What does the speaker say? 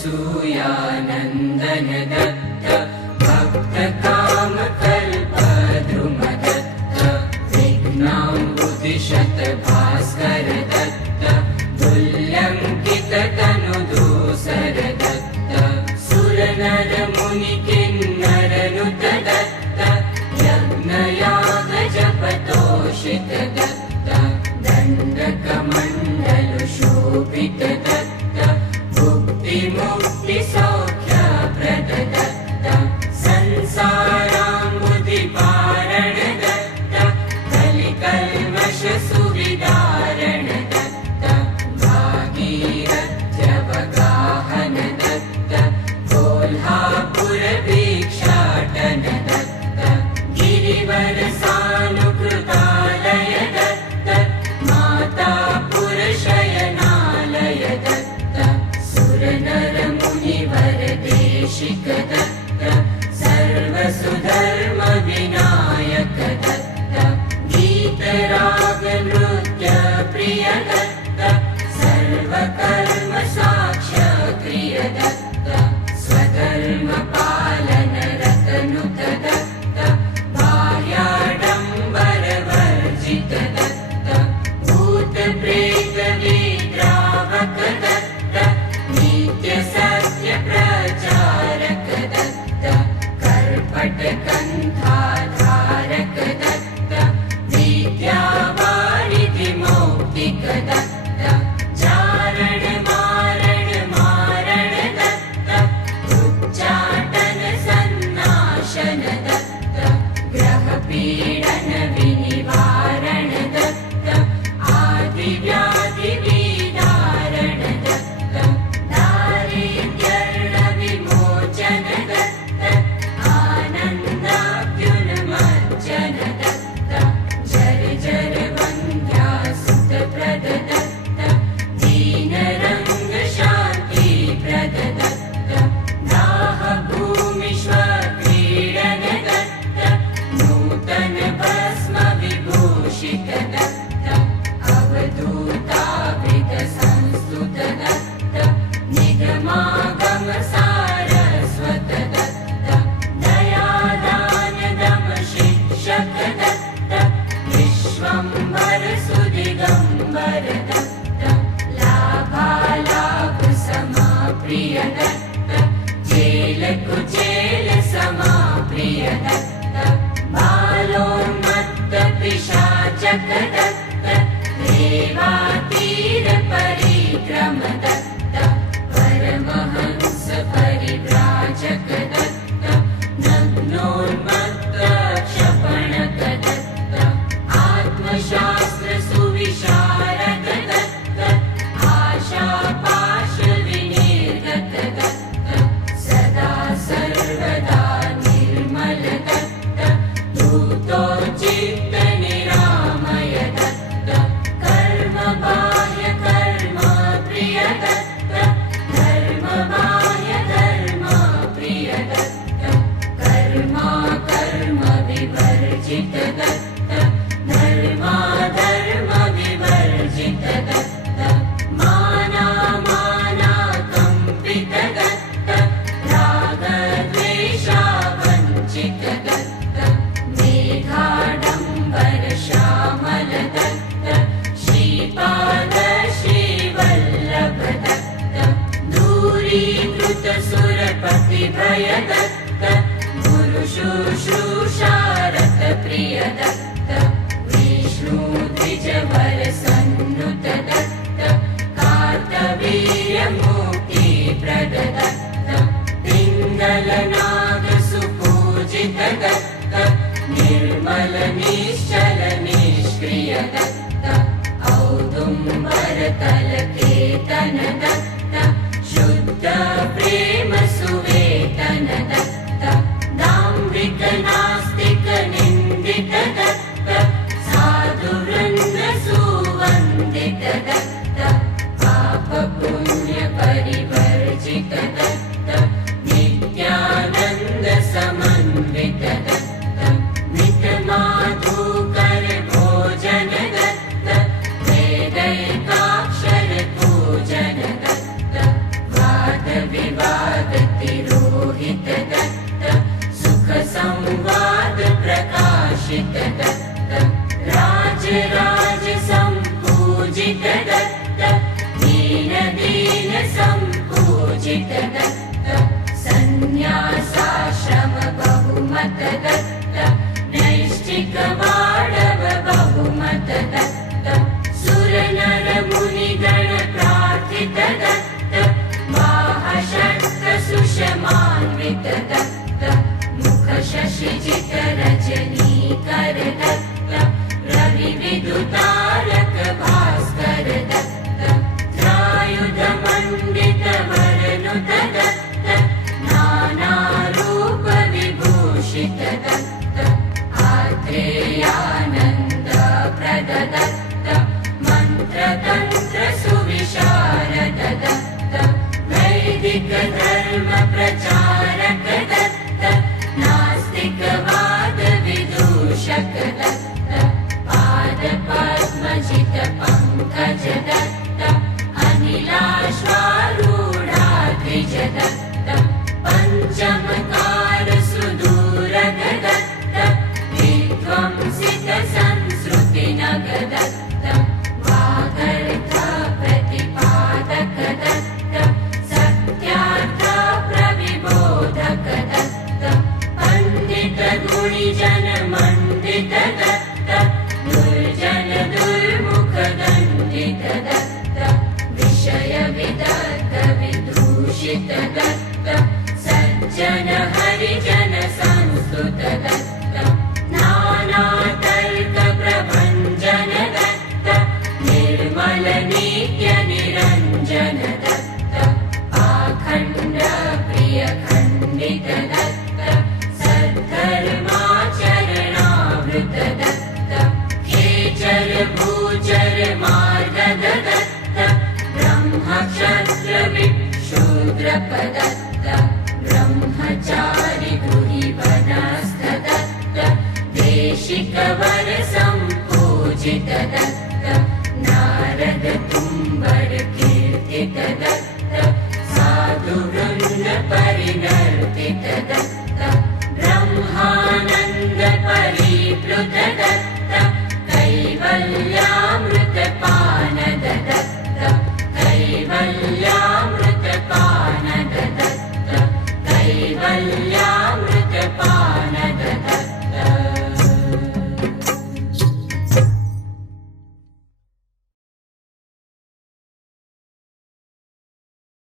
सूयानन्दन दत्त भक्तकामकल्पद्रुम दत्त विघ्नाम्बुधिशत भास्कर दत्त तुल्यङ्किततनुदूसर दत्त सुरनर मुनिकिन्नरनुत दत्त यज्ञयागजपतोषित दत्त दण्डकमण्डलशोभित दत्त मुक्तिसौख्यप्रद दत्त संसाराम्बुधिपारण दत्त कलिकल्मषसुविदारण दत्त भागीरथ्यवगाहन दत्त कोल्हापुरभिक्षाटन दत्त गिरिवरसानुकृतालय दत्त मातापुरशयनालय दत्त सुरनर मुनिवरदेशिक दत्त सर्वसुधर्म विनायक दत्त गीतराग नृत्य प्रिय दत्त सर्वकर्म साक्ष्य क्रिय दत्त स्वधर्म पालन रतनुत दत्त बाह्याडम्बर वर्जित दत्त भूत प्रेत विद्रावक दत्त नित्य सत्य प्रचारक दत्त कर्पट कंठाधारक दत्त विद्यावारिधि मौक्तिक दत्त चारण मारण मारण दत्त उच्चाटन सन्नाशन दत्त ग्रह पीडन विनिवारण दत्त आदि व्याधि विदारण दत्त दारिद्र्य विमोचन दत्त आनन्दाभ्युन्मज्जन दत्त जर जर वन्द्यासुत प्रद दत्त दीनरङ्ग शान्ति प्रद दत्त दाह भूमिष्वक्रीडन दत्त नूतन भस्म विभूषित दत्त अवधूतावृत संस्तुत दत्त निगमागम सारस्वत दत्त दयादान दम शिक्षक दत्त विश्वम्भर सुदिगम्बर दत्त लाभालाभ समाप्रिय दत्त जेल कुचेल समाप्रिय दत्त बालोन्मत्त पिशाचक दत्त रेवातीर परिक्रम दत्त परमहंस परिव्राजक दत्त नग्नोन्मत्त क्षपणक दत्त आत्मशास्त्र सुविशारद दत्त आशापाश विनिर्गत दत्त सदा सर्वदा निर्मल दत्त धूतोचित्त निरामय दत्त कर्म बाह्य कर्म प्रिय दत्त धर्म बाह्य धर्म प्रिय दत्त कर्मा कर्म विवर्जित दत्त धर्मा धर्म विवर्जित दत्त माना माना कंपित दत्त राग द्वेषा वंचित दत्त मेघाडम्बर श्यामल दत्त श्रीपाद श्रीवल्लभ दत्त दूरीकृत सुरपति भय दत्त गुरु शुश्रूषारत प्रिय दत्त विष्णु द्विजवर सन्नुत दत्त कार्तवीर्य मुक्ति प्रद दत्त पिङ्गलनाग सुपूजित दत्त निर्मल निश्चल निष्क्रिय दत्त औदुम्बर तलकेतन दत्त शुद्ध प्रेम सुवेतन दत्त दाम्भिक नास्तिक निन्दित दत्त साधु वृन्द सुवन्दित दत्त पाप पुण्य परिवर्जित दत्त नित्यानन्द समन्वित दत्त मित माधुकर भोजन दत्त वेदैकाक्षर पूजन दत्त वाद विवाद भाषित दत्त राजराज सम्पूजित दत्त दीन दीन सम्पूजित दत्त सन्न्यासाश्रम बहुमत दत्त नैष्ठिक वाडव बहुमत दत्त सुर नर मुनिगण प्रार्थित दत्त वाहषट्क सुषमान्वित दत्त मुख शशिजित रजनीकर दत्त रवि विदुतारक भास्कर दत्त त्रायुध मंडित वरनुत दत्त नाना रूप विभूषित दत्त आत्रेयानन्द प्रद दत्त मंत्र तंत्र सुविशारद दत्त वैदिक धर्म प्रचारक दत्त नास्तिक वाद विदूषक दत्त पाद पद्मजित पंकज दत्त अनिलाश्वारूढाद्विज दत्त पंचमकार सुदूरग दत्त विध्वंसित संस्कृतिनग दत्त वागर्थ प्रतिपादक दत्त सत्यार्थ प्रविबोधक दत्त पंडित गुणिजन मंडित दत्त दुर्जन दुर्मुख दंडित दत्त विषय विदग्ध विदूषित दत्त सज्जन हरिजन